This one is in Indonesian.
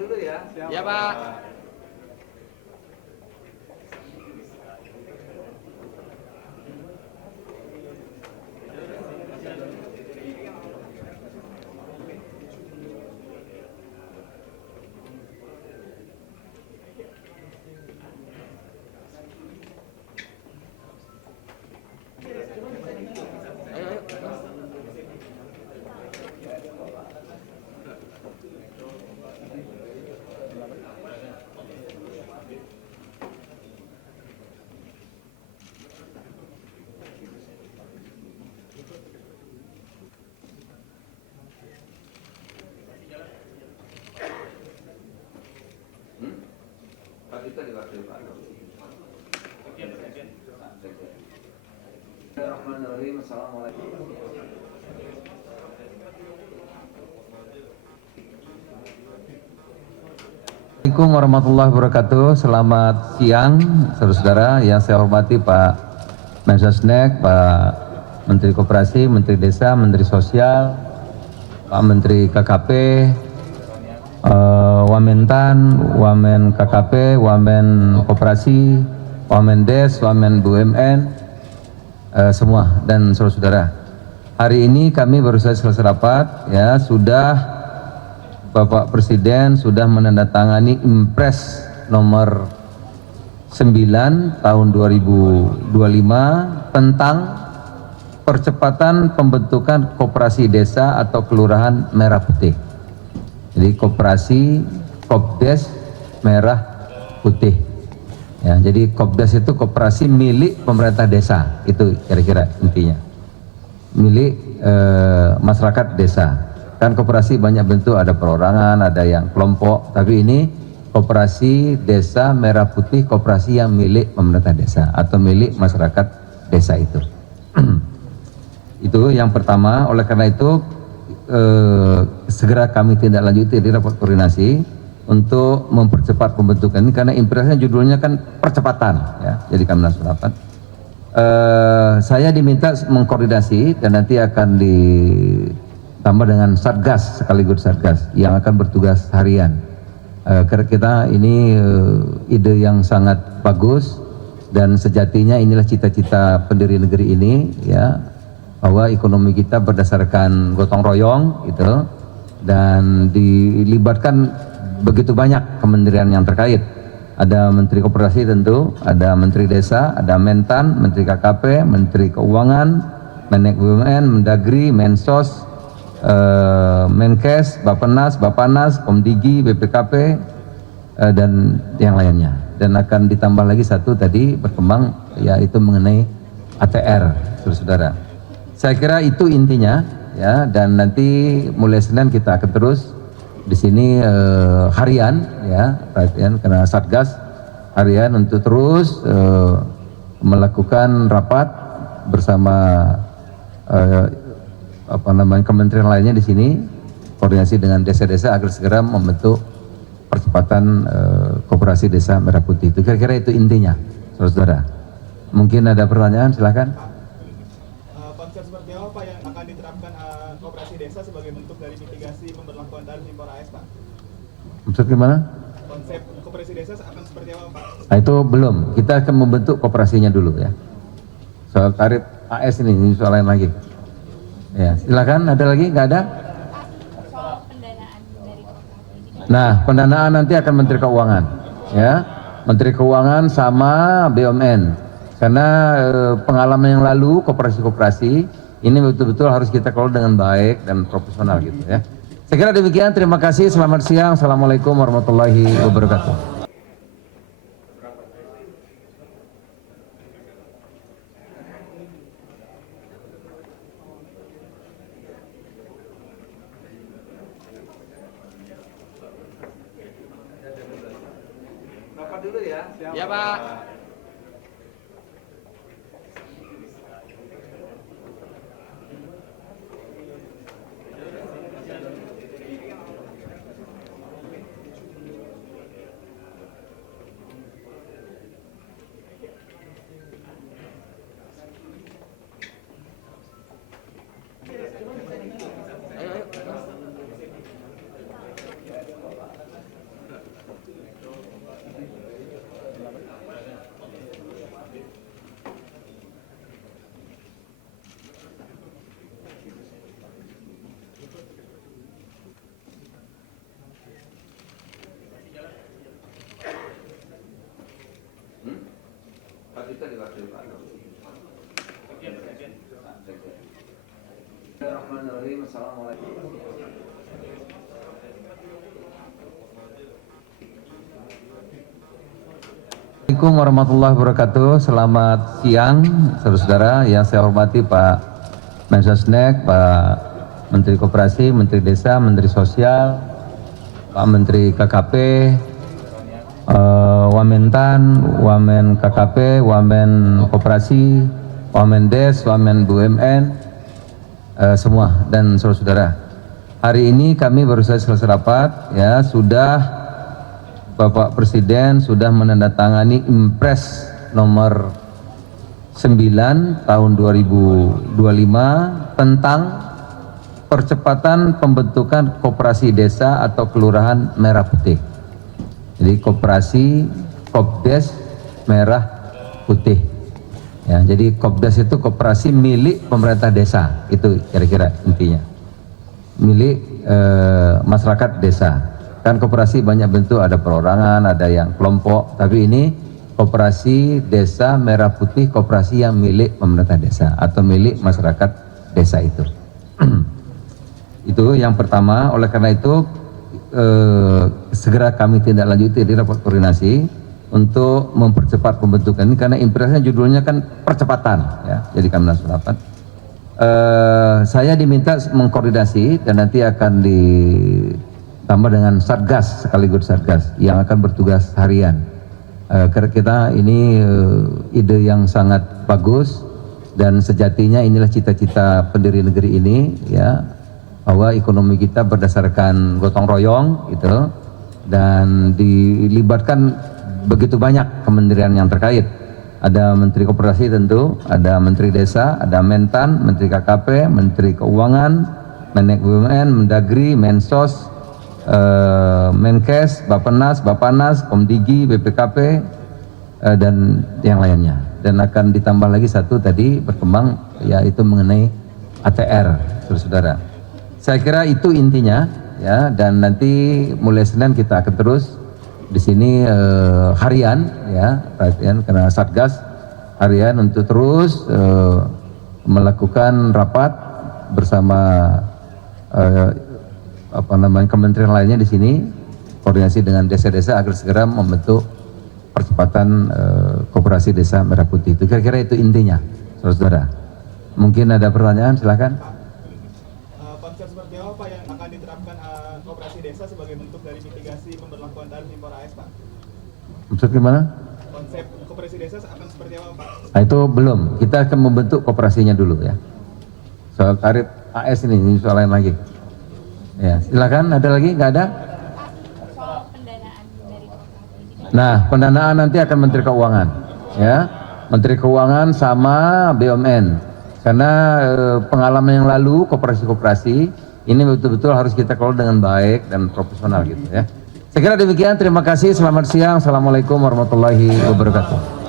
dulu ya. Ya, Pak. Pak itu diwakili Pak. Bismillahirrahmanirrahim. Assalamualaikum. Assalamualaikum warahmatullahi wabarakatuh. Selamat siang, saudara-saudara. Yang saya hormati Pak Mensesnek, Pak Menteri Koperasi, Menteri Desa, Menteri Sosial, Pak Menteri KKP, Wamentan, Wamen KKP, Wamen Koperasi, Wamen Des, Wamen BUMN, semua dan saudara-saudara. Hari ini kami baru saja selesai rapat, ya sudah Bapak Presiden sudah menandatangani Impres nomor 9 tahun 2025 tentang percepatan pembentukan koperasi desa atau kelurahan merah putih. Jadi koperasi Kopdes merah putih. Ya, jadi Kopdes itu koperasi milik pemerintah desa, itu kira-kira intinya. Milik masyarakat desa. Kan koperasi banyak bentuk, ada perorangan, ada yang kelompok, tapi ini koperasi desa merah putih, koperasi yang milik pemerintah desa atau milik masyarakat desa itu. Itu yang pertama. Oleh karena itu segera kami tindak lanjuti di rapat koordinasi untuk mempercepat pembentukan ini, karena impresnya judulnya kan percepatan, ya. Jadi kami langsung rapat. Saya diminta mengkoordinasi dan nanti akan ditambah dengan satgas, sekaligus satgas yang akan bertugas harian. Karena kita ini ide yang sangat bagus dan sejatinya inilah cita-cita pendiri negeri ini, ya, bahwa ekonomi kita berdasarkan gotong royong gitu, dan dilibatkan begitu banyak kementerian yang terkait. Ada Menteri Koperasi tentu, ada Menteri Desa, ada Mentan, Menteri KKP, Menteri Keuangan, Menek BUMN, Mendagri, Mensos, Menkes, Bappenas, Bapanas, Komdigi, BPKP, dan yang lainnya. Dan akan ditambah lagi satu tadi berkembang, yaitu mengenai ATR, saudara-saudara. Saya kira itu intinya, ya. Dan nanti mulai Senin kita akan terus di sini harian, ya, perhatian karena satgas harian untuk terus melakukan rapat bersama kementerian lainnya di sini, koordinasi dengan desa-desa agar segera membentuk percepatan koperasi desa merah putih. Itu kira-kira itu intinya, saudara-saudara. Mungkin ada pertanyaan, silakan. Konsep seperti apa Pak yang akan diterapkan koperasi desa sebagai bentuk dari mitigasi pemberlakuan tarif impor AS, Pak? Maksud gimana? Konsep koperasi desa akan seperti apa, Pak? Nah, itu belum. Kita akan membentuk koperasinya dulu, ya. Soal tarif AS ini soal lain lagi. Ya, silakan. Ada lagi? Nggak ada? Soal pendanaan dari koperasi. Nah, pendanaan nanti akan Menteri Keuangan, ya. Menteri Keuangan sama BUMN. Karena pengalaman yang lalu koperasi-koperasi ini betul-betul harus kita kelola dengan baik dan profesional gitu, ya. Saya kira demikian. Terima kasih. Selamat siang. Assalamualaikum warahmatullahi wabarakatuh. Rapat dulu ya. Ya, Pak. kita diwakili Pak. Bismillahirrahmanirrahim. Assalamualaikum. Assalamualaikum warahmatullahi wabarakatuh. Selamat siang, saudara-saudara. Yang saya hormati Pak Mensesnek, Pak Menteri Koperasi, Menteri Desa, Menteri Sosial, Pak Menteri KKP, Wamentan, Wamen KKP, Wamen Koperasi, Wamen Des, Wamen BUMN, semua dan saudara-saudara. Hari ini kami baru saja selesai rapat, ya sudah. Bapak Presiden sudah menandatangani Impres nomor 9 tahun 2025 tentang percepatan pembentukan koperasi desa atau kelurahan merah putih. Jadi koperasi Kopdes merah putih. Ya, jadi Kopdes itu koperasi milik pemerintah desa, itu kira-kira intinya. Milik masyarakat desa. Kan koperasi banyak bentuk, ada perorangan, ada yang kelompok, tapi ini koperasi desa merah putih, koperasi yang milik pemerintah desa atau milik masyarakat desa itu. Itu yang pertama. Oleh karena itu segera kami tindak lanjuti di rapat koordinasi untuk mempercepat pembentukan ini, karena impresnya judulnya kan percepatan, ya. Jadi kami langsung rapat. Saya diminta mengkoordinasi dan nanti akan ditambah dengan Satgas, sekaligus Satgas yang akan bertugas harian. Karena kita ini ide yang sangat bagus dan sejatinya inilah cita-cita pendiri negeri ini, ya, bahwa ekonomi kita berdasarkan gotong royong gitu, dan dilibatkan begitu banyak kementerian yang terkait. Ada Menteri Koperasi tentu, ada Menteri Desa, ada Mentan, Menteri KKP, Menteri Keuangan, Menek BUMN, Mendagri, Mensos, Menkes, Bapenas, Bapanas, Komdigi, BPKP, dan yang lainnya. Dan akan ditambah lagi satu tadi berkembang, yaitu mengenai ATR, saudara-saudara. Saya kira itu intinya, ya. Dan nanti mulai Senin kita akan terus di sini harian, ya, perhatian karena Satgas harian untuk terus melakukan rapat bersama kementerian lainnya di sini, koordinasi dengan desa-desa agar segera membentuk percepatan koperasi desa merah putih. Itu kira-kira itu intinya, saudara-saudara. Mungkin ada pertanyaan, silakan. Konsep seperti apa Pak yang akan diterapkan koperasi desa sebagai bentuk dari mitigasi pemberlakuan tarif impor AS, Pak? Maksud gimana? Konsep koperasi desa akan seperti apa, Pak? Nah, itu belum. Kita akan membentuk koperasinya dulu, ya. Soal tarif AS ini soal lain lagi. Ya, silakan. Ada lagi? Nggak ada? Soal pendanaan dari koperasi. Nah, pendanaan nanti akan Menteri Keuangan, ya, Menteri Keuangan sama BUMN. Karena pengalaman yang lalu koperasi-koperasi ini betul-betul harus kita kelola dengan baik dan profesional gitu, ya. Saya kira demikian. Terima kasih. Selamat siang. Assalamualaikum warahmatullahi wabarakatuh.